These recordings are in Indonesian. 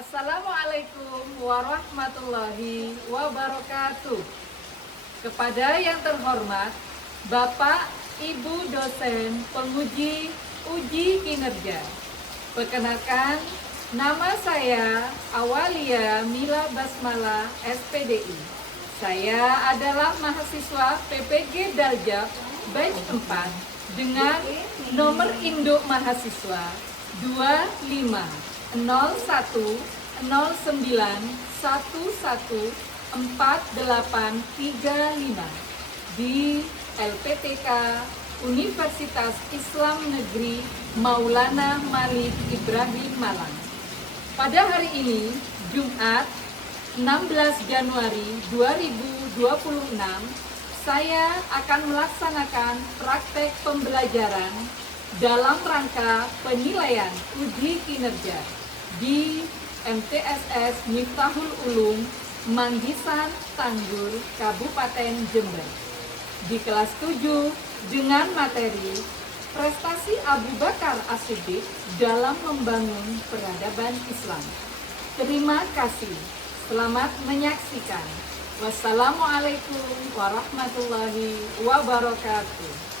Assalamualaikum warahmatullahi wabarakatuh. Kepada yang terhormat Bapak Ibu dosen penguji uji kinerja, perkenalkan nama saya Awalia Mila Basmala SPDI. Saya adalah mahasiswa PPG Daljab batch 4 dengan nomor induk mahasiswa 2501914835 di LPTK Universitas Islam Negeri Maulana Malik Ibrahim Malang. Pada hari ini, Jumat 16 Januari 2026, saya akan melaksanakan praktek pembelajaran dalam rangka penilaian uji kinerja di MTSS Miftahul Ulum, Manggisan, Tanggur, Kabupaten Jember. Di kelas 7 dengan materi prestasi Abu Bakar As-Siddiq dalam membangun peradaban Islam. Terima kasih. Selamat menyaksikan. Wassalamualaikum warahmatullahi wabarakatuh.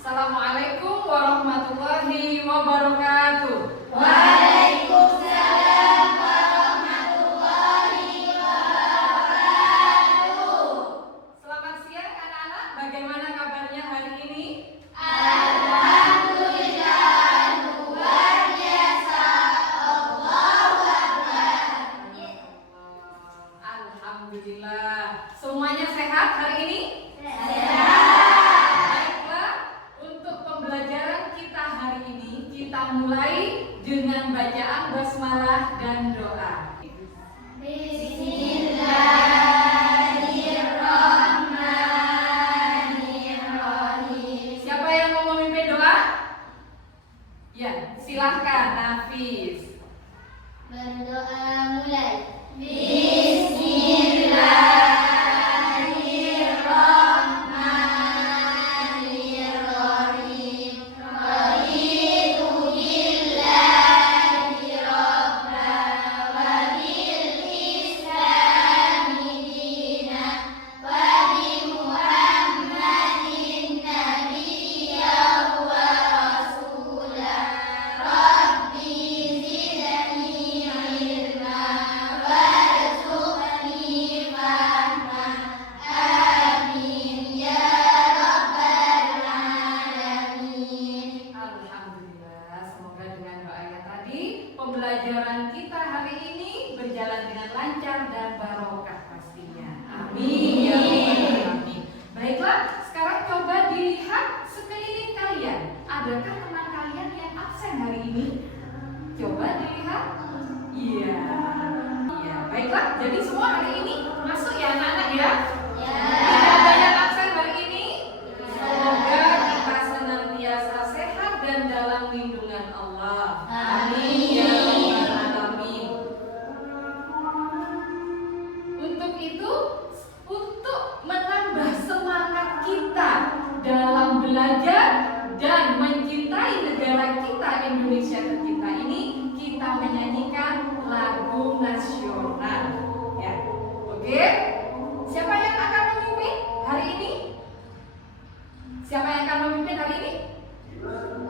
Assalamualaikum warahmatullahi wabarakatuh. Waalaikumsalam warahmatullahi wabarakatuh. Selamat siang anak-anak, bagaimana kabarnya hari ini? Alhamdulillah, luar biasa. Allahu Akbar. Alhamdulillah. Semuanya sehat hari ini? Kita mulai dengan bacaan basmalah dan doa. Bismillahirrahmanirrahim. Siapa yang mau memimpin doa? Ya, silahkan Nafis. Berdoa mulai. Pembelajaran kita hari ini berjalan dengan lancar dan barokah pastinya. Amin ya rabbal alamin. Baiklah, sekarang coba dilihat sekeliling kalian. Adakah teman kalian yang absen hari ini? Coba dilihat. Iya. Iya, baiklah. Jadi semua hari ini masuk ya anak-anak ya? Tidak ada yang absen hari ini. Semoga kita senantiasa sehat dan dalam lindungan Allah. Amin. Untuk menambah semangat kita dalam belajar dan mencintai negara kita Indonesia tercinta ini, kita menyanyikan lagu nasional. Ya, oke? Siapa yang akan memimpin hari ini? Siapa yang akan memimpin hari ini?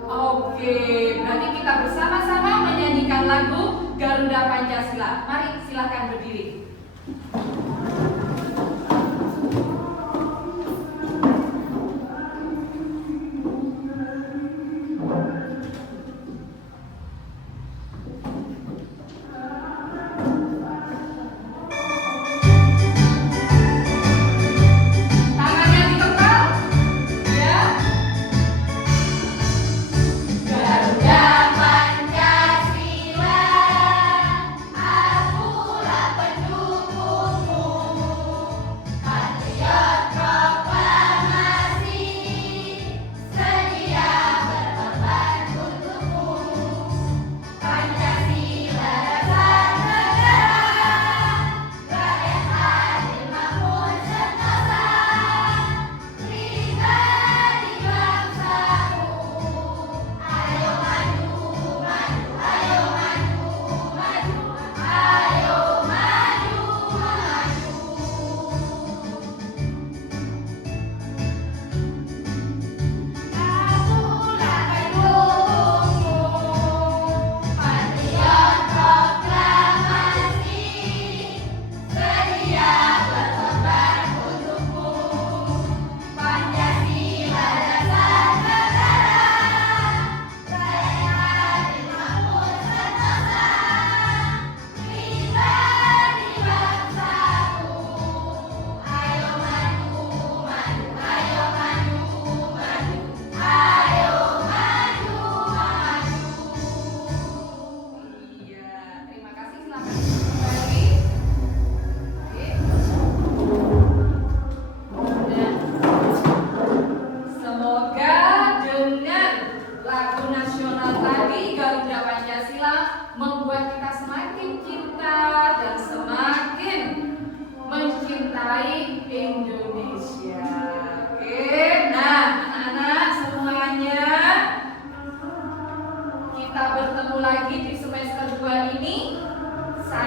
Oke, berarti kita bersama-sama menyanyikan lagu Garuda Pancasila. Mari silakan berdiri. Akulah pendukungmu.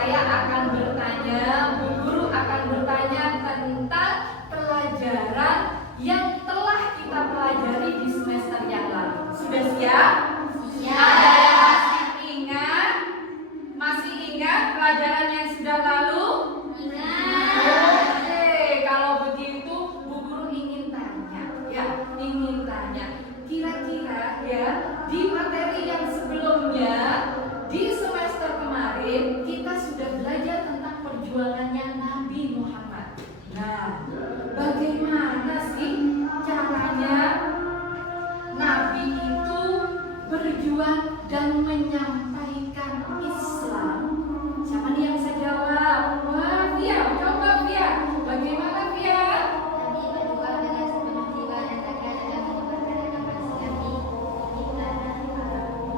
saya akan bertanya, Bu Guru akan bertanya tentang pelajaran yang telah kita pelajari di semester yang lalu. Sudah siap? Ada yang masih ingat? Masih ingat pelajaran yang sudah lalu? Oke, kalau begitu Bu Guru ingin tanya, ya, ingin tanya. Kira-kira ya, di materi yang sebelumnya, di semester kemarin kita sudah belajar tentang perjuangannya Nabi Muhammad. Nah, bagaimana sih caranya Nabi itu berjuang dan menyampaikan Islam? Siapa nih yang bisa jawab? Wah, Via, coba Via. Bagaimana Via?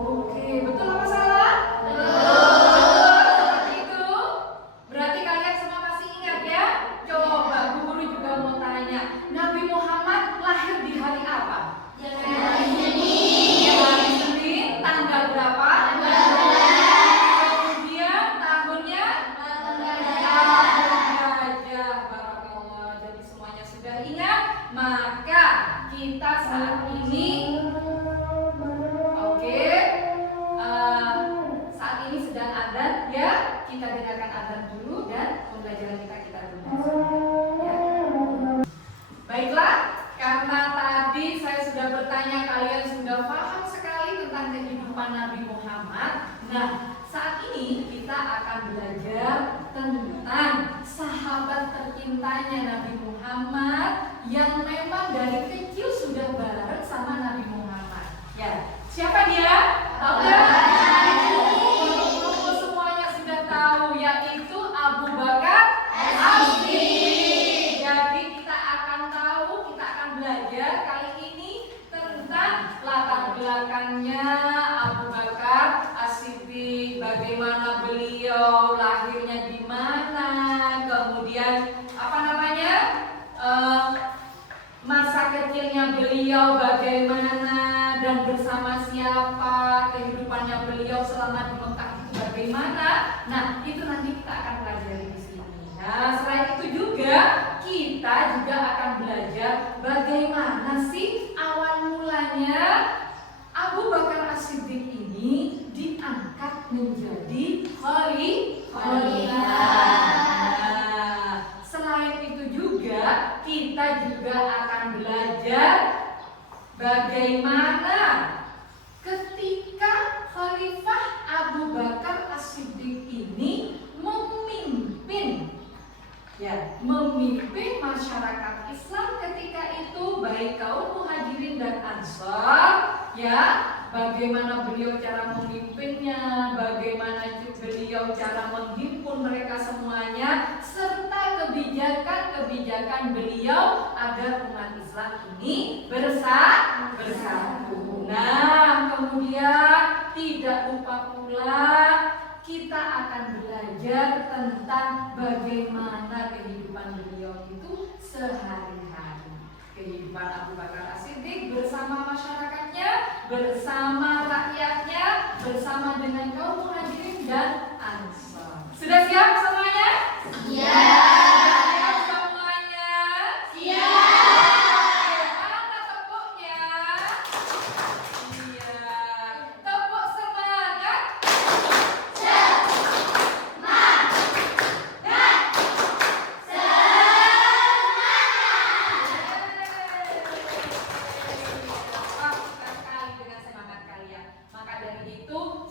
Oke, betul apa salah? Seperti itu. Berarti kalian semua masih ingat ya? Coba Bu Guru juga mau tanya, Nabi Muhammad lahir di hari apa? Hari Senin, tanggal berapa? Kemudian tahunnya? Tahun gajah. Barakallah. Jadi semuanya sudah ingat. Maka kita saat ini, oke, saat ini sedang adzan ya. Kita dengarkan adzan dulu dan pembelajaran kita tunda. Ya. Baiklah, karena tadi saya sudah bertanya, kalian sudah paham sekali tentang kehidupan Nabi Muhammad. Nah, saat ini kita akan belajar tentang sahabat tercintanya Nabi Muhammad yang memang dari kecil sudah bareng sama Nabi Muhammad. Ya, siapa dia? Tahu nggak? Semuanya sudah tahu, yaitu Abu Bakar As-Siddiq. Jadi kita akan tahu, kita akan belajar kali ini tentang latar belakangnya Abu Bakar As-Siddiq, bagaimana beliau lahirnya di mana, kemudian apa namanya, masa kecilnya beliau bagaimana dan bersama siapa, kehidupannya beliau selama di Mekah itu bagaimana. Nah, itu nanti kita akan pelajari di sini. Nah, selain itu juga kita juga akan belajar bagaimana sih awal mulanya Abu Bakar As-Siddiq ini diangkat menjadi khalifah. Nah, selain itu juga kita juga akan belajar bagaimana ketika Khalifah Abu Bakar As-Siddiq ini memimpin masyarakat Islam ketika itu, baik kaum muhajirin dan ansar, ya, bagaimana beliau cara memimpinnya, bagaimana beliau cara menghimpun mereka semuanya, serta kebijakan-kebijakan beliau agar umat Islam ini bersatu. Nah, kemudian tidak lupa pula kita akan belajar tentang bagaimana kehidupan beliau itu sehari-hari. Kehidupan Abu Bakar As-Siddiq bersama masyarakatnya, bersama rakyatnya, bersama dengan kaum muhajirin dan ansar. Sudah siap semuanya? Siap semuanya? Siap. Mana tepuknya? Iya. Tepuk semangat.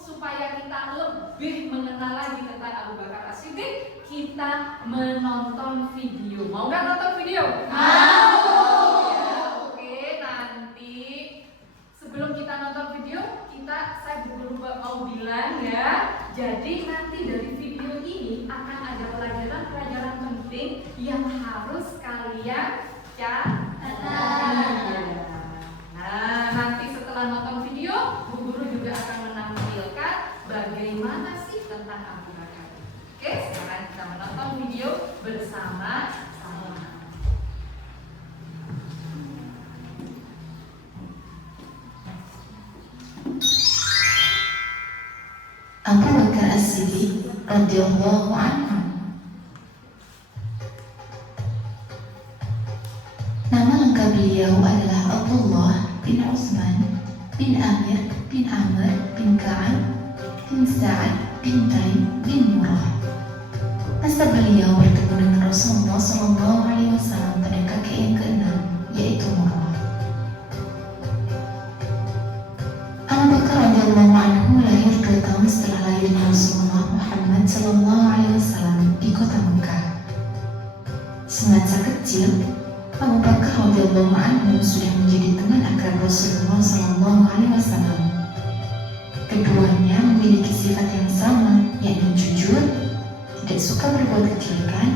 Supaya kita lebih mengenal lagi tentang Abu Bakar As-Siddiq, kita menonton video. Mau nggak nonton video? Mau. Ya, oke, nanti sebelum kita nonton video, saya mau bilang ya. Jadi nanti dari video ini akan ada pelajaran-pelajaran penting yang harus kalian catat. Nah, nanti setelah nonton video, Bu Guru juga akan menampilkan bagaimana sih tentang Abu Bakar. Oke, sekarang kita menonton video bersama-sama. Abu Bakar As-Siddiq radhiyallahu anhu. Nama lengkap beliau adalah Abdullah bin Utsman bin Amir bin Amr bin Ka'ab bin Sa'ad bin Taim bin Murrah. Nasab beliau bertemu dengan Rasulullah SAW pada kakek yang keenam, yaitu Murrah. Abu Bakar radhiyallahu anhu lahir 2 tahun setelah lahirnya Rasulullah Muhammad SAW di kota Mekah. Semasa kecil, Abu Bakar radhiyallahu anhu sudah menjadi teman akrab Rasulullah SAW. Keduanya memiliki sifat yang sama, yakni jujur, tidak suka berbuat kejelekan,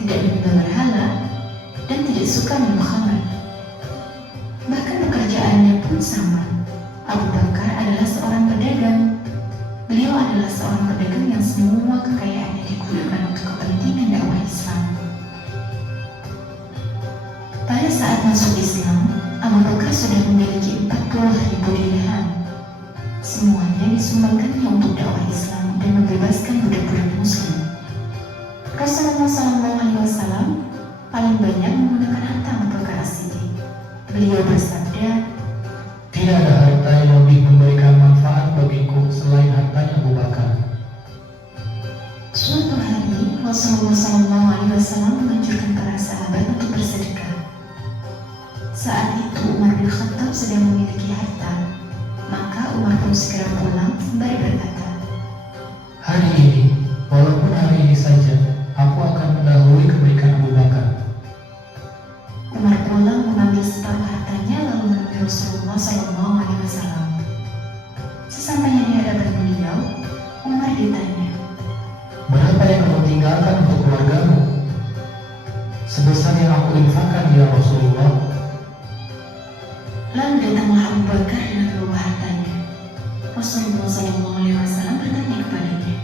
tidak menyembah berhala, dan tidak suka minum khamar. Bahkan pekerjaannya pun sama. Abu Bakar adalah seorang pedagang. Beliau adalah seorang pedagang yang semua kekayaannya digunakan untuk kepentingan dakwah Islam. Pada saat masuk Islam, Abu Bakar sudah memiliki 40.000 dirham. Semuanya disumbangkannya untuk dakwah Islam dan membebaskan budak-budak Muslim. Rasulullah SAW paling banyak menggunakan harta Abu Bakar As-Siddiq. Beliau bersabda, "Tidak ada harta yang lebih memberikan manfaat bagiku selain hartanya Abu Bakar." Suatu hari Rasulullah SAW menganjurkan para sahabat untuk bersedekah. Saat itu Umar bin Khattab sedang memiliki harta, maka Umar pun segera pulang sembari berkata, "Hari ini, walaupun hari ini saja, aku akan mendahului kebaikan Abu Bakar." Umar pulang mengambil separuh hartanya lalu menemui Rasulullah SAW. Sesampainya di hadapan beliau, Umar ditanya, "Berapa yang kamu tinggalkan untuk keluargamu?" "Sebesar yang aku infakkan, ya Rasulullah." Lalu datanglah Abu Bakar dengan membawa hartanya. Rasulullah SAW bertanya kepadanya,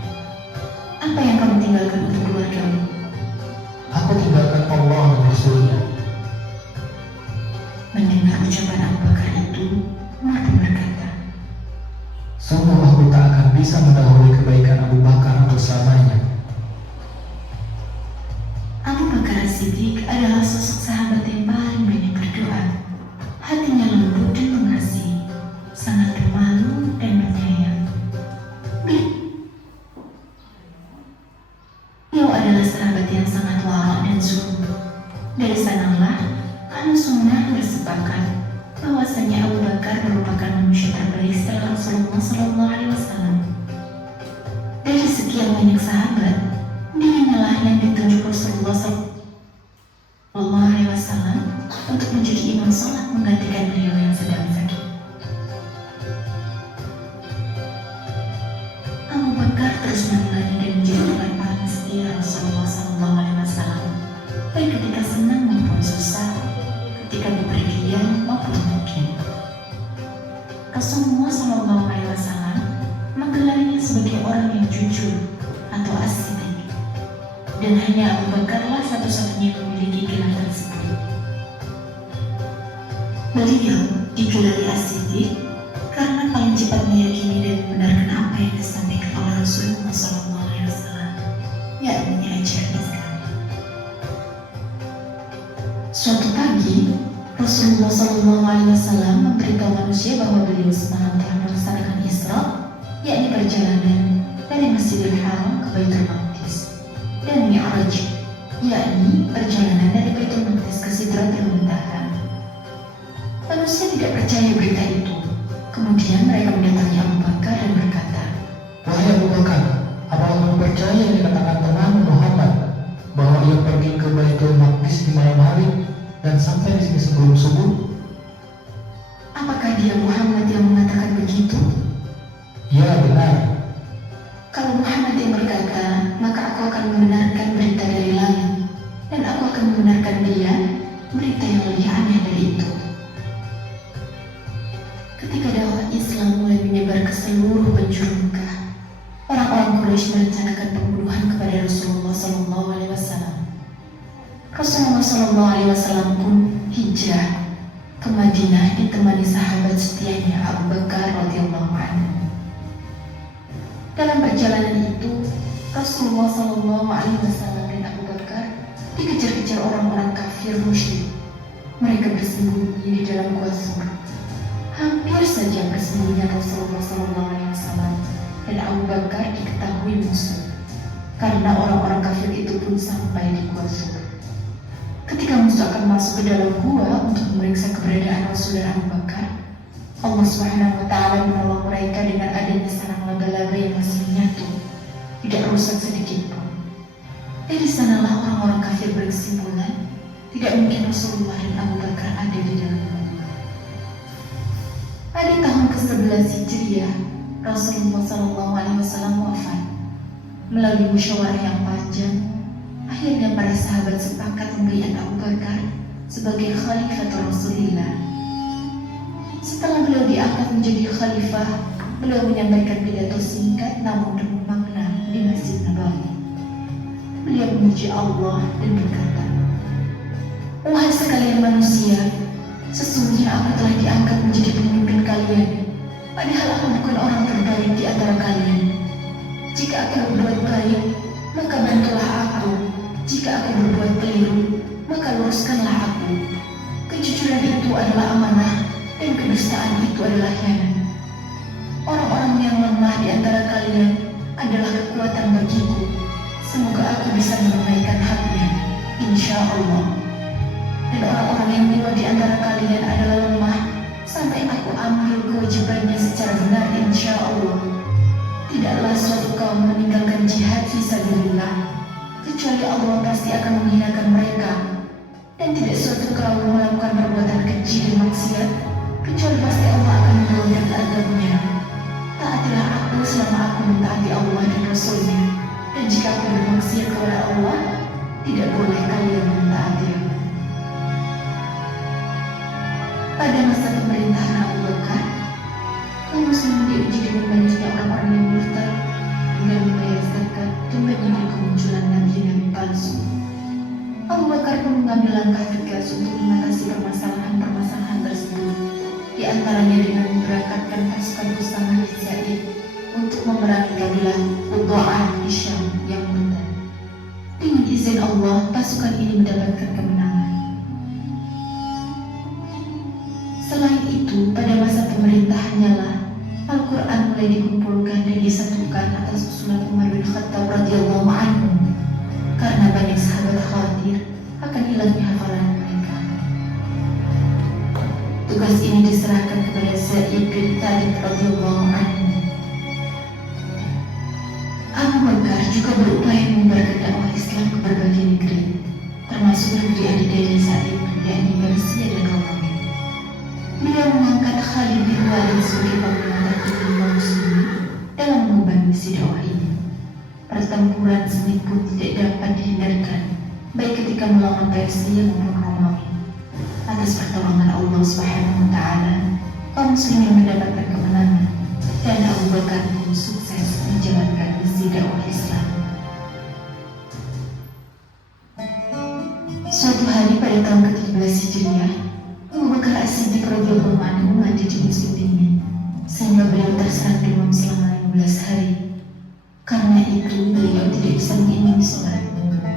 "Apa yang kamu tinggalkan untuk keluargamu?" "Aku tinggalkan Allah dan Rasulnya." Mendengar ucapan Abu Bakar itu, Umar pun berkata, "Sungguh aku tak akan bisa mendahului kebaikan Abu Bakar untuk selamanya." Abu Bakar As-Siddiq adalah sosok sahabat yang paling banyak berdoa. Hatinya lembut dan pengasih, sangat pemalu dan penyayang. Beliau adalah sahabat yang sangat wara dan zuhud. Dari sanalah ahlu sunnah bersepakat bahwasanya Abu Bakar merupakan manusia terbaik setelah Rasulullah SAW. Dari sekian banyak sahabat, dirinya yang ditunjuk Rasulullah SAW untuk menjadi imam sholat menggantikan beliau yang sedang sakit. Abu Bakar terus menemani dan menjadi teman paling setia Rasulullah SAW, baik ketika senang maupun susah, ketika bepergian maupun mungkin. Rasulullah SAW menggelarinya sebagai orang yang jujur atau as-siddiq, dan hanya Abu Bakarlah satu-satunya yang memiliki gelar tersebut. Beliau digelari as-siddiq karena paling cepat meyakini dan membenarkan apa yang disampaikan oleh Rasulullah SAW, yakni ajaran Islam. Suatu pagi, Rasulullah SAW memberitahu manusia bahwa beliau semalam telah melaksanakan Isra, yakni perjalanan dari Masjidil Haram ke Baitul Maqdis, dan Mi'raj, yakni perjalanan dari Baitul Maqdis ke Sidratul Muntaha. Manusia tidak percaya berita itu. Kemudian mereka mendatangi Abu Bakar dan berkata, "Wahai Abu Bakar, apa kamu percaya yang dikatakan temanmu Muhammad bahwa ia pergi ke Baitul Maqdis di malam hari dan sampai di sini sebelum subuh?" "Apakah dia Muhammad yang mengatakan begitu?" "Ya, benar." "Kalau Muhammad yang berkata, maka aku akan membenarkan berita dari langit, dan aku akan membenarkan dia berita yang lebih aneh dari itu." Ketika dakwah Islam mulai menyebar ke seluruh penjuru Mekah, orang-orang Quraisy merencanakan pembunuhan kepada Rasulullah SAW. Rasulullah SAW pun hijrah ke Madinah ditemani sahabat setianya Abu Bakar radhiyallahu anhu. Dalam perjalanan itu, Rasulullah Shallallahu Alaihi Wasallam dan Abu Bakar dikejar-kejar orang-orang kafir musyrik. Mereka bersembunyi di dalam gua Sur. Hampir saja persembunyian Rasulullah Shallallahu Alaihi Wasallam dan Abu Bakar diketahui musuh, karena orang-orang kafir itu pun sampai di gua Sur. Ketika musuh akan masuk ke dalam gua untuk memeriksa keberadaan Rasul dan Abu Bakar, Allah Subhanahu wa Ta'ala menolong mereka dengan adanya sarang laba-laba yang masih menyatu, tidak rusak sedikit pun. Dari sanalah orang-orang kafir berkesimpulan tidak mungkin Rasulullah dan Abu Bakar ada di dalam gua. Pada tahun ke-11 Hijriah, Rasulullah SAW wafat. Melalui musyawarah yang panjang, akhirnya para sahabat sepakat memberikan Abu Bakar sebagai khalifah Rasulullah. Setelah beliau diangkat menjadi khalifah, beliau menyampaikan pidato singkat namun penuh makna di Masjid Nabawi. Beliau memuji Allah dan berkata, "Wahai sekalian manusia, sesungguhnya aku telah diangkat menjadi pemimpin kalian, padahal aku bukan orang terbaik di antara kalian. Jika aku berbuat baik, maka bantulah aku. Jika aku berbuat keliru, maka luruskanlah aku. Kejujuran itu adalah amanah, dan kedustaan itu adalah khianat. Orang-orang yang lemah di antara kalian adalah kekuatan bagiku. Semoga aku bisa menunaikan haknya, insya Allah. Dan orang-orang yang lemah di antara kalian adalah lemah sampai aku ambil kewajibannya secara benar, insya Allah. Tidaklah suatu kaum meninggalkan jihad fisabilillah kecuali Allah pasti akan menghinakan mereka, dan tidak suatu kaum melakukan perbuatan keji dan maksiat kecuali pasti Allah akan menurunkan azabnya. Taatilah aku selama aku mentaati Allah dan Rasulnya, dan jika aku bermaksiat kepada Allah, tidak boleh kalian mentaati aku." Pada masa pemerintahan Abu Bakar, kaum muslimin diuji dengan banyaknya orang-orang yang murtad dengan membayar zakat dan banyaknya kemunculan nabi-nabi palsu. Abu Bakar pun mengambil langkah tegas untuk mengatasi permasalahan-permasalahan tersebut, di antaranya dengan memberangkatkan pasukan Usama bin Zaid untuk memerangi kabilah Qudda'ah di Syam yang murtad. Dengan izin Allah, pasukan ini mendapatkan kemenangan. Selain itu, pada masa pemerintahannya lah Al-Quran mulai dikumpulkan dan disatukan atas usulan Umar bin Khattab radhiyallahu anhu, karena banyak sahabat khawatir akan hilangnya hafalan mereka. Tugas ini diserahkan kepada Zaid bin Thabit radhiyallahu anhu. Abu Bakar juga berupaya menyebarkan dakwah Islam ke berbagai negeri, termasuk negeri adidaya Zaid, yakni Persia dan Romawi. Beliau mengangkat Khalid bin Walid sebagai panglima tertinggi kaum muslimin dalam mengemban misi dakwah ini. Pertempuran sengit pun tidak dapat dihindarkan, baik ketika melawan Persia maupun Romawi. Atas pertolongan Allah Subhanahu wa Ta'ala, kaum muslimin mendapatkan kemenangan, dan Abu Bakar pun sukses menjalankan misi dakwah Islam. Suatu hari pada tahun ke-13 Hijriah, Abu Bakar As-Siddiq radhiyallahu anhu menjadi muslimin, sehingga beliau terserang demam selama 15 hari. Karena itu beliau tidak bisa mengimami sholat.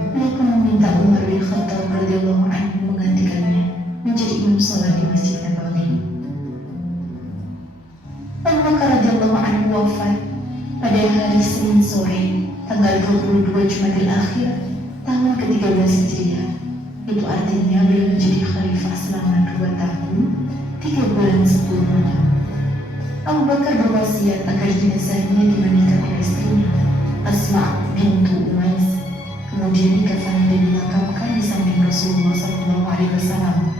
Beliau pun meminta Umar bin Khattab radhiyallahu anhu menggantikannya menjadi imam sholat di Masjid Nabawi. Abu Bakar radhiyallahu anhu wafat pada hari Senin sore, tanggal 22 Jumadil Akhir tahun ke-13 Hijriah. Itu artinya beliau menjadi khalifah selama 2 tahun, 3 bulan 10 malam. Abu Bakar berwasiat agar jenazahnya dimandikan oleh istrinya, Asma bintu Umais, kemudian dikafani dan dimakamkan di samping Rasulullah SAW.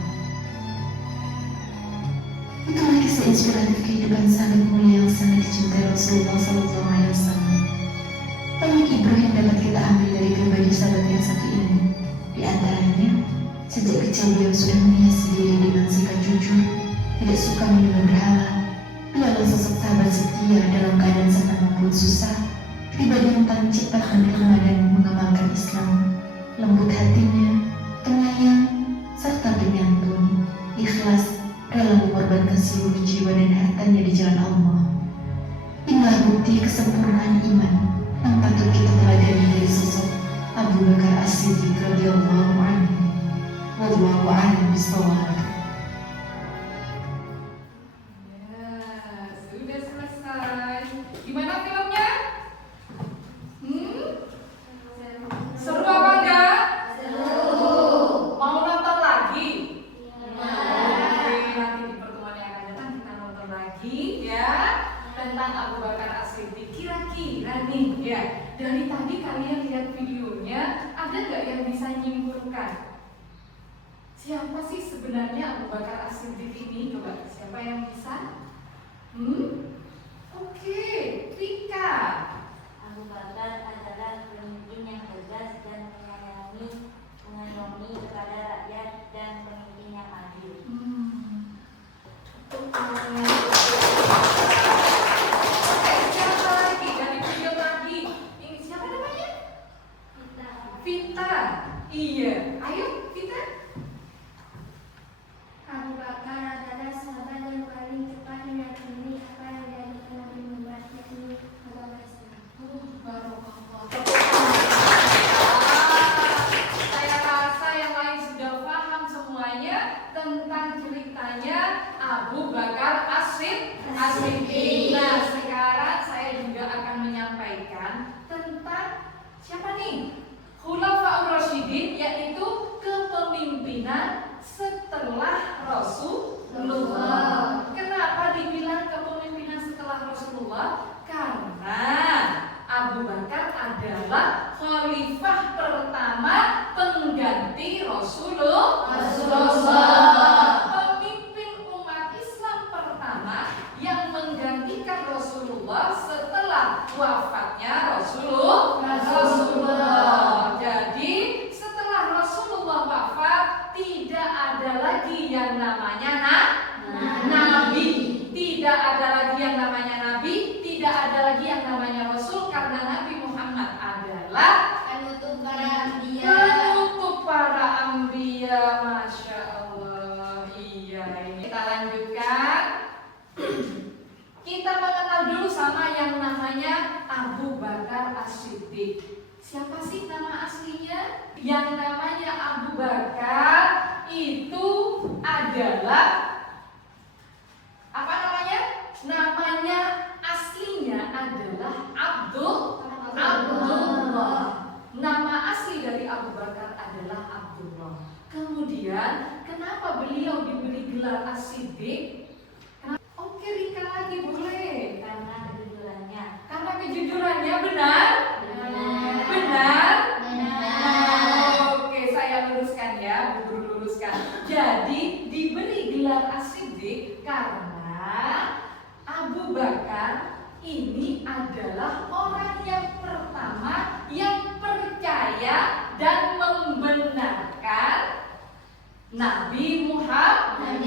Itulah kisah inspiratif kehidupan sahabat mulia yang sangat dicintai Rasulullah SAW. Banyak ibrah yang dapat kita ambil dari pribadi sahabat yang satu ini. Di antaranya, sejak kecil beliau sudah menghiasi diri dengan sikap jujur, tidak suka menyembah berhala. Beliau adalah sosok sahabat setia dalam keadaan senang maupun susah, pribadi yang paling cepat menerima dan mengamalkan Islam, lembut hatinya, penyayang, serta penyantun, ikhlas, rela mengorbankan seluruh jiwa dan hartanya di jalan Allah. Inilah bukti kesempurnaan iman yang patut kita teladani Nabi Sallallahu Alaihi Wasallam. Ya, sudah selesai. Gimana filmnya? Seru apa enggak? Mau nonton lagi? Oke, nanti di pertemuan yang akan datang kita nonton lagi ya tentang Abu Bakar As-Siddiq. Kira-kira nih ya, dari tadi kalian lihat videonya, ada nggak yang bisa nyimpulkan siapa sih sebenarnya Abu Bakar As-Siddiq ini? Coba siapa yang bisa? Oke, Rika. Abu Bakar adalah pemimpin yang tegas dan mengayomi kepada rakyat dan pemimpin yang adil. Siapa lagi dari video tadi? Ini siapa namanya? Vita. Iya, ayo Vita. Abu Bakar adalah sahabat yang paling cepat meyakini apa yang diajarkan Nabi Muhammad, yakni agama Islam. Saya rasa yang lain sudah paham semuanya tentang ceritanya Abu Bakar As-Siddiq. Nah, sekarang saya juga akan menyampaikan tentang siapa nih? Khulafaur Rasyidin, yaitu kepemimpinan setelah Rasulullah. Kenapa dibilang kepemimpinan setelah Rasulullah? Karena Abu Bakar adalah khalifah pertama pengganti Rasulullah. Pemimpin umat Islam pertama yang menggantikan Rasulullah setelah wafatnya Rasulullah. Jadi setelah Rasulullah wafat, tidak ada lagi yang namanya Nabi. Tidak ada lagi yang namanya Nabi. Tidak ada lagi yang namanya Rasul, karena Nabi Muhammad adalah Penutup para anbiya. penutup para anbiya. Masya Allah. Iya, ini kita lanjutkan. Kita mengenal dulu sama yang namanya Abu Bakar As-Siddiq. Siapa sih nama aslinya? Yang namanya Abu Bakar itu adalah apa namanya? Namanya aslinya adalah Abdullah. Nama asli dari Abu Bakar adalah Abdullah. Kemudian kenapa beliau diberi gelar As-Siddiq? Oke, Rika lagi boleh. Karena kejujurannya. Karena kejujurannya benar? Benar? Oke, saya luruskan ya, Bu Guru luruskan. Jadi diberi gelar As-Siddiq karena Abu Bakar ini adalah orang yang pertama yang percaya dan membenarkan Nabi Muhammad.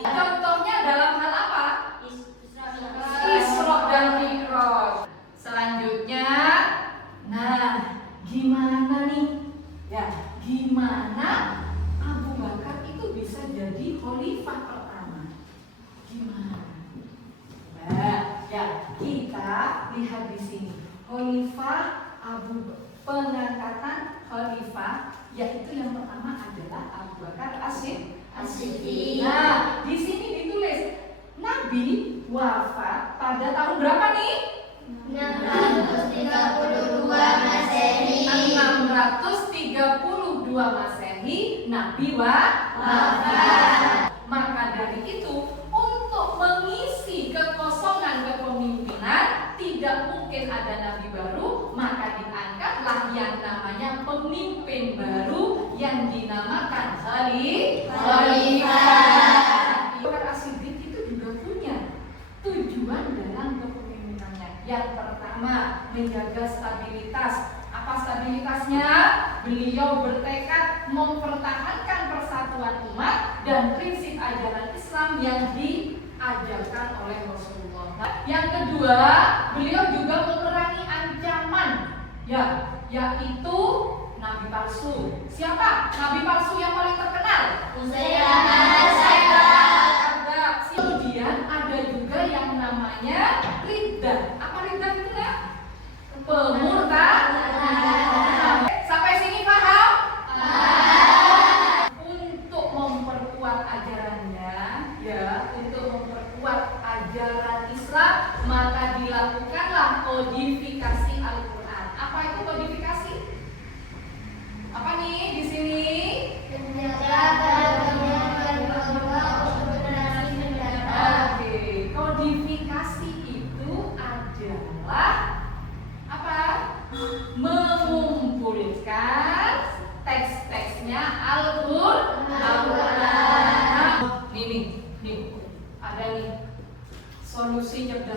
Contohnya dalam hal apa? Isra dan Mi'raj. Selanjutnya, nah, gimana nih? Ya, gimana Abu Bakar itu bisa jadi khalifah pertama? Gimana? Nah, ya, kita lihat di sini. Khalifah pengangkatan khalifah, yaitu yang pertama adalah Abu Bakar As-Siddiq. Nah, di sini ditulis Nabi wafat pada tahun berapa nih? 632 Masehi. 632 Masehi Nabi wafat. Maka dari itu, untuk mengisi kekosongan kepemimpinan, tidak mungkin ada nabi baru, maka diangkatlah yang namanya pemimpin baru yang dinamakan khalifah. Abu Bakar As-Siddiq itu juga punya tujuan dalam kepemimpinannya. Yang pertama, menjaga stabilitas. Apa stabilitasnya? Beliau bertekad mempertahankan persatuan umat dan prinsip ajaran Islam yang diajarkan oleh Rasulullah. Yang kedua, beliau juga memerangi ancaman, yaitu nabi palsu. Siapa nabi palsu yang paling terkenal? Kemudian ada juga yang namanya riddah. Apa riddah itu ya? Pemurtadan. Sampai sini paham?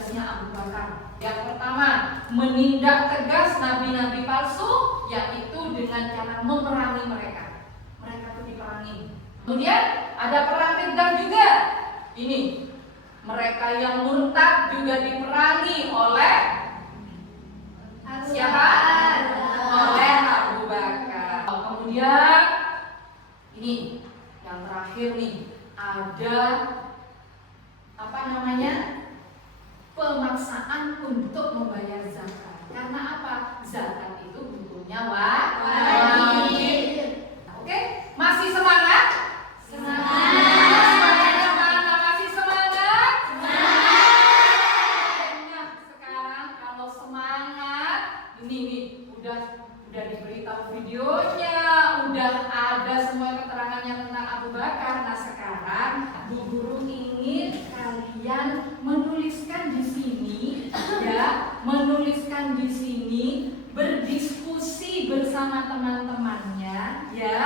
tugasnya Abu Bakar. Yang pertama, menindak tegas nabi-nabi palsu, yaitu dengan cara memerangi mereka. Mereka itu diperangi. Kemudian ada perang Riddah juga. Ini mereka yang murtad juga diperangi oleh siapa? Oleh Abu Bakar. Kemudian ini yang terakhir nih, ada apa namanya? Pemaksaan untuk membayar zakat. Karena apa? Zakat itu hukumnya wajib. Oke, masih semangat? Semangatnya mana? Masih semangat? Nah, sekarang kalau semangat, ini nih udah diberitahu videonya, udah ada semua keterangannya tentang Abu Bakar. Nah, sekarang Bu Guru ingin kalian menuliskan di sini, ya, menuliskan di sini, berdiskusi bersama teman-temannya, ya,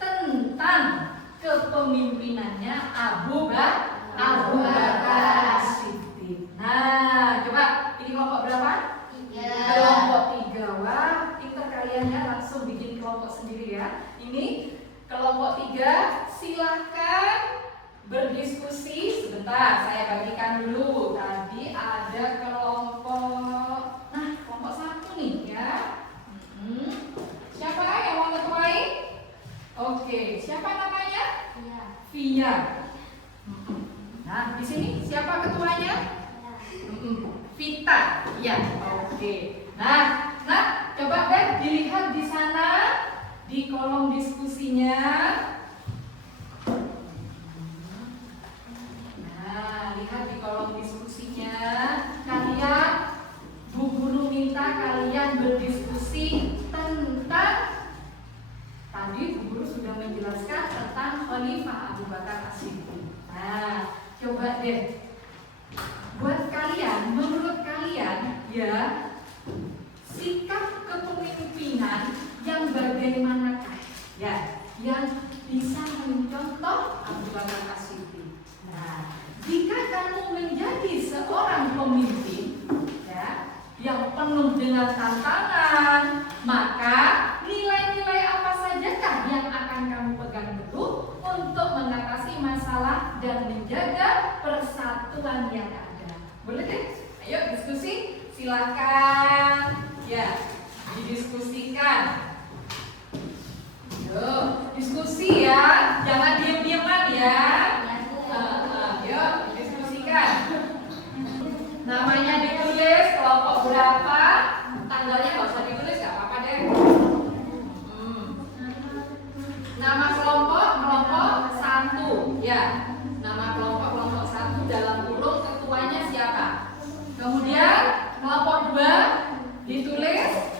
tentang kepemimpinannya Abu Bakar As-Siddiq. Nah, coba ini kelompok berapa? Kelompok 3. Wah, pintar kalian ya, langsung bikin kelompok sendiri ya. Ini kelompok 3, silahkan berdiskusi. Sebentar, saya bagikan dulu. Tadi ada kelompok, nah kelompok 1 nih ya. Siapa yang mau ketuai? Oke, siapa namanya? Via. Nah, di sini siapa ketuanya? Vita. Ya, oke. Nah, coba deh dilihat di sana di kolom diskusinya. Nah, lihat di kolom diskusinya. Kalian, Bu Guru minta kalian berdiskusi tentang, tadi Bu Guru sudah menjelaskan tentang Khalifah Abu Bakar As-Siddiq. Nah, coba deh buat kalian, menurut kalian ya, sikap kepemimpinan yang bagaimanakah ya yang bisa mencontoh Abu Bakar As-Siddiq. Nah, jika kamu menjadi seorang pemimpin ya yang penuh dengan tantangan, maka nilai-nilai apa sajakah yang akan kamu pegang teguh untuk mengatasi masalah dan menjaga persatuan yang ada? Boleh deh? Ayo diskusi, silakan. Ya, didiskusikan. Yuk, diskusi ya, jangan diam-diaman ya. Yuk, diskusikan. Namanya ditulis, kelompok berapa, tanggalnya nggak usah ditulis, nggak apa-apa deh. Nama kelompok 1 ya. Nama kelompok 1 dalam kurung, ketuanya siapa? Kemudian kelompok 2 ditulis.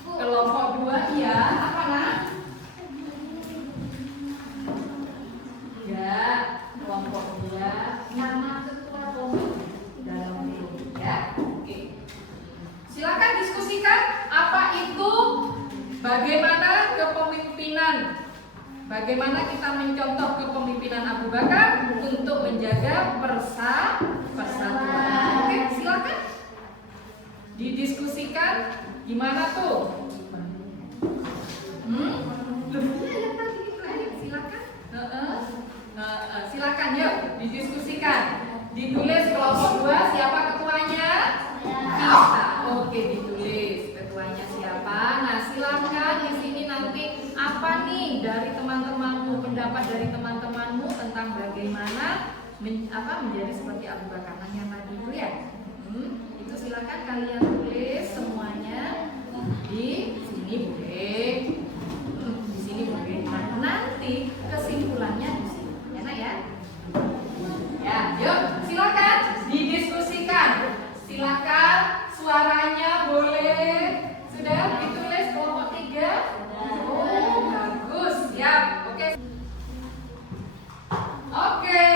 Kelompok 2 ya, apa nak? Ya, kelompok 2 nama ketua komite dalam kurung ya. Oke. Silakan diskusikan apa itu, bagaimana kepemimpinan, bagaimana kita mencontoh kepemimpinan Abu Bakar untuk menjaga persatuan. Oke, silakan didiskusikan. Gimana tuh? Lebihnya yang tadi ditulis, silakan. Silakan yuk didiskusikan. Ditulis kelompok 2 siapa ketuanya? Kita. Oke, ditulis ketuanya siapa. Nah, silakan di sini nanti apa nih dari teman-temanmu, pendapat dari teman-temanmu tentang bagaimana menjadi seperti Abu Bakar. Nah, yang tadi itu ya. Itu silakan kalian tulis semuanya di sini boleh. Di sini boleh. Nah, nanti kesimpulannya di sini. Enak ya? Ya, yuk silakan didiskusikan. Silakan suaranya boleh. Sudah ditulis kelompok 3? Oh, bagus. Siap. Oke.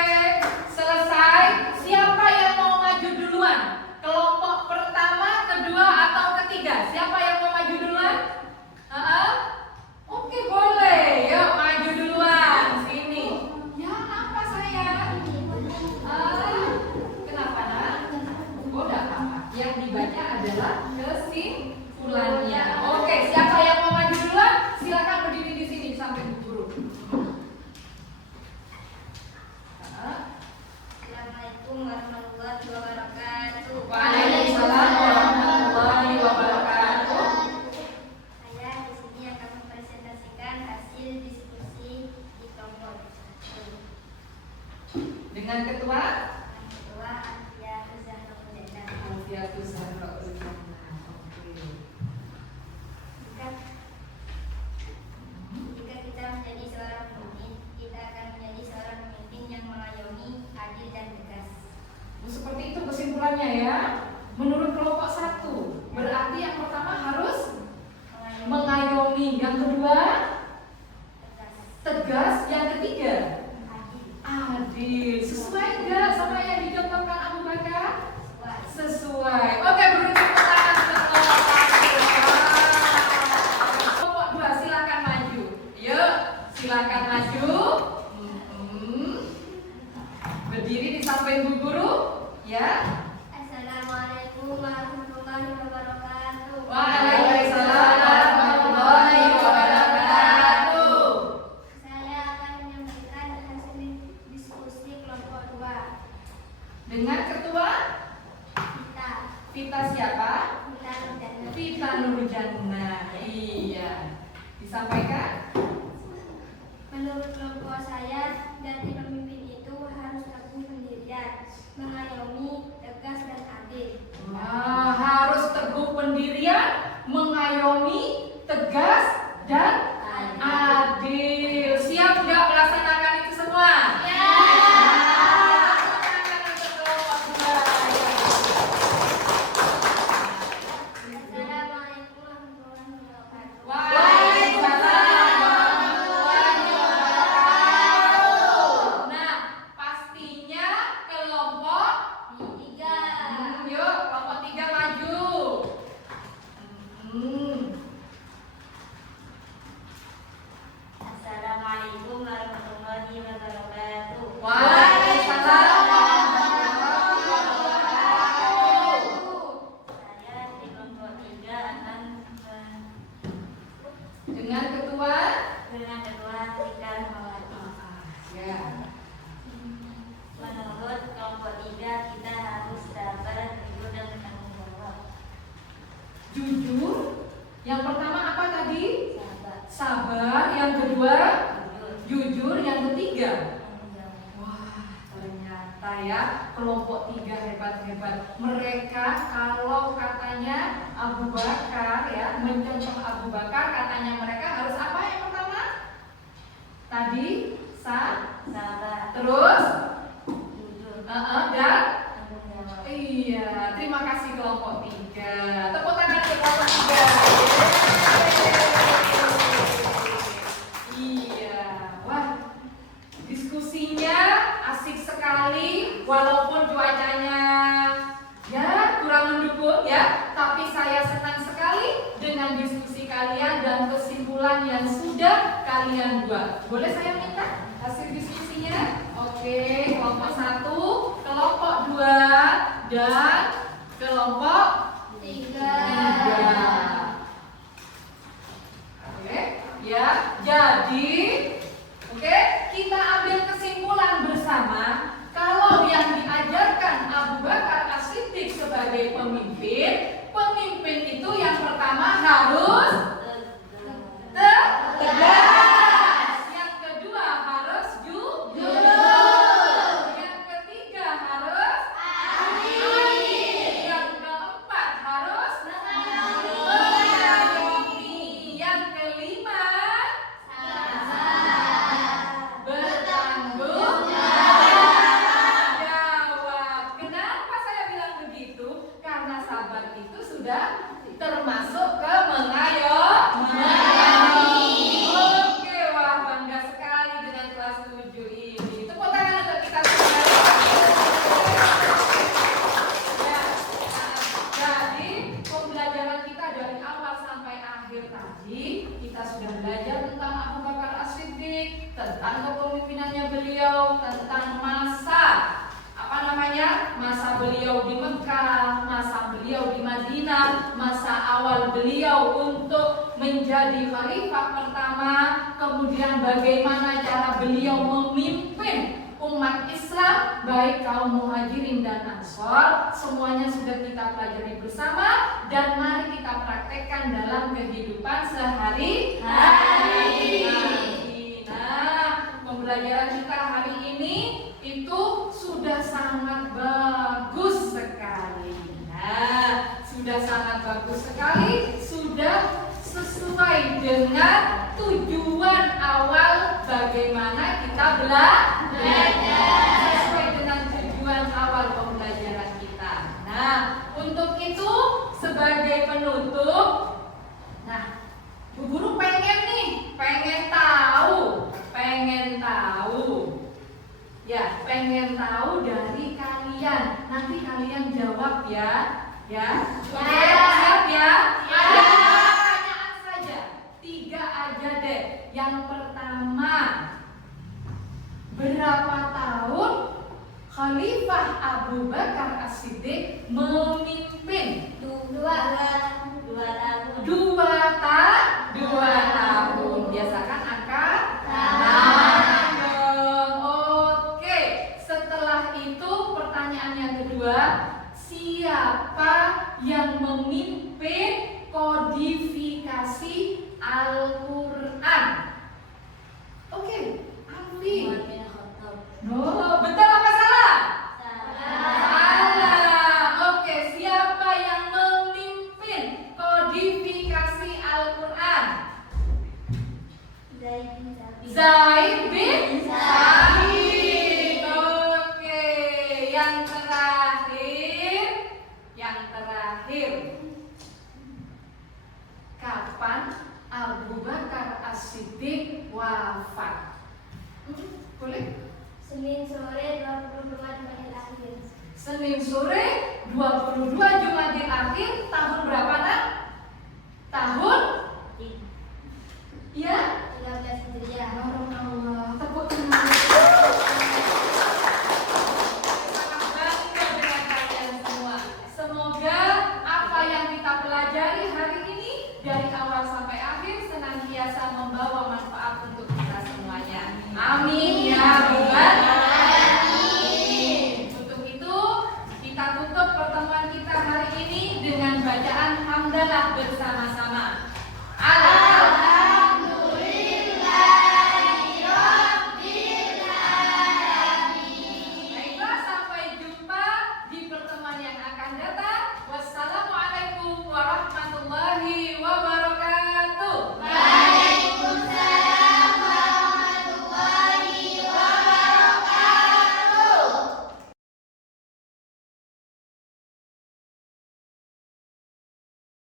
Selesai. Siapa yang mau maju duluan? Kelompok pertama, kedua, atau ketiga? kesimpulannya. Oke, siapa yang mau maju duluan? Silakan berdiri di sini di samping Bu Guru. Assalamualaikum warahmatullahi wabarakatuh. Waalaikumsalam warahmatullahi wabarakatuh. Saya di sini akan mempresentasikan hasil diskusi di kelompok 1. Dengan ketua Ketua Asia Zahra Pujana. Alfiatus Zahra Uzana. Oke. Jika kita menjadi seorang pemimpin, kita akan menjadi seorang pemimpin yang mengayomi, adil dan tegas. Seperti itu kesimpulannya ya. Menurut kelompok 1, berarti yang pertama harus mengayomi, yang kedua tegas, yang ketiga adil. Sesuai nggak sama yang dicontohkan Abu Bakar? Sesuai. Oke, beri tepuk tangan untuk kelompok 1. Kelompok 2 silakan maju. Yuk, silakan maju. Berdiri di samping Bu Guru, ya. Assalamualaikum warahmatullahi wabarakatuh. Waalaikumsalam warahmatullahi wabarakatuh. Saya akan menyampaikan hasil diskusi kelompok 2. Dengan ketua Kita Vita siapa? Nurjana. Vita Nurjana. Iya. Disampaikan. Menurut kelompok saya, jati pemimpin itu harus teguh pendirian, mengayomi, tegas dan adil. Wah, harus teguh pendirian, mengayomi, tegas dan adil. Siap nggak melaksanakan itu semua? Ya. Assalamualaikum warahmatullahi wabarakatuh. Waalaikumsalam warahmatullahi wabarakatuh. Nah, pastinya kelompok 3. yuk, kelompok 3 maju. Assalamualaikum warahmatullahi wabarakatuh. Waalaikumsalam warahmatullahi wabarakatuh. Saya di kelompok 3 akan Dengan ketua dengan ketua Rika Rahmawati. ya. Menurut kelompok 3 kita harus sabar, jujur dan bertanggung jawab. Jujur. Yang pertama apa tadi? Sabar, Sabar. Yang kedua jujur, jujur. Yang ketiga bertanggung jawab. wah, ternyata ya kelompok 3 hebat-hebat. Mereka kalau katanya Abu Bakar ya, mencontoh Abu Bakar, katanya mereka harus apa yang pertama? Tadi Sabar, terus jujur, dan bertanggung jawab. iya, terima kasih kelompok 3. Tepuk tangan untuk kelompok 3. Iya, wah, diskusinya asik sekali. Walaupun cuacanya ya kurang mendukung ya, tapi saya senang sekali dengan diskusi kalian dan kesimpulan yang sudah kalian buat. Boleh saya minta hasil diskusinya? Oke, kelompok 1, kelompok 2, dan kelompok 3. Oke, ya. Jadi, oke, kita ambil kesimpulan bersama kalau yang diajarkan Abu Bakar As-Siddiq sebagai pemimpin, pemimpin itu yang pertama harus tegas, yang kedua harus jujur, yang ketiga harus adil, yang keempat harus mengayomi, yang kelima bertanggung jawab. Kenapa saya bilang begitu? Karena sabar itu sudah termasuk ke mengayomi. Oke, wah bangga sekali dengan kelas 7 ini. Tepuk tangan untuk kita semua. Ya, jadi pembelajaran kita dari awal sampai akhir tadi kita sudah belajar tentang Abu Bakar As-Siddiq, tentang kepemimpinannya beliau, tentang masa masa beliau di Mekah, masa beliau di Madinah, masa awal beliau untuk menjadi khalifah pertama, kemudian bagaimana cara beliau memimpin umat Islam, baik kaum muhajirin dan ansor, semuanya sudah kita pelajari bersama dan mari kita praktekkan dalam kehidupan sehari-hari. Nah, pembelajaran kita hari ini itu sudah sangat bagus sekali. Nah, sudah sangat bagus sekali, sudah sesuai dengan tujuan awal bagaimana kita belajar, sesuai dengan tujuan awal pembelajaran kita. Nah, untuk itu sebagai penutup, nah, Bu Guru pengen tahu dari kalian. Nanti kalian jawab ya. Oke, siap ya? Ada pertanyaan saja, 3 aja deh. Yang pertama, berapa tahun Khalifah Abu Bakar As-Siddiq memimpin? 2 tahun. 2 tahun. Biasakan angka tangan dong. Oke. Setelah itu pertanyaan yang kedua, siapa yang memimpin kodifikasi Al-Quran? Oke, Alfi. No, betul apa salah? Salah. Oke, siapa yang memimpin kodifikasi Al-Quran? Zaid bin Sabit. Oke, yang terakhir. Kapan Abu Bakar As-Siddiq wafat? Boleh? Senin sore 22 Jumadil Akhir. Senin sore 22 Jumadil Akhir tahun berapa, Nak? Tahun? Ya? 13 Hijriah. Allah, tepuk tangan. Sangat bangga dengan kalian semua. Semoga apa yang kita pelajari hari ini dari awal sampai akhir senantiasa membawa manfaat untuk kita semuanya. Amin.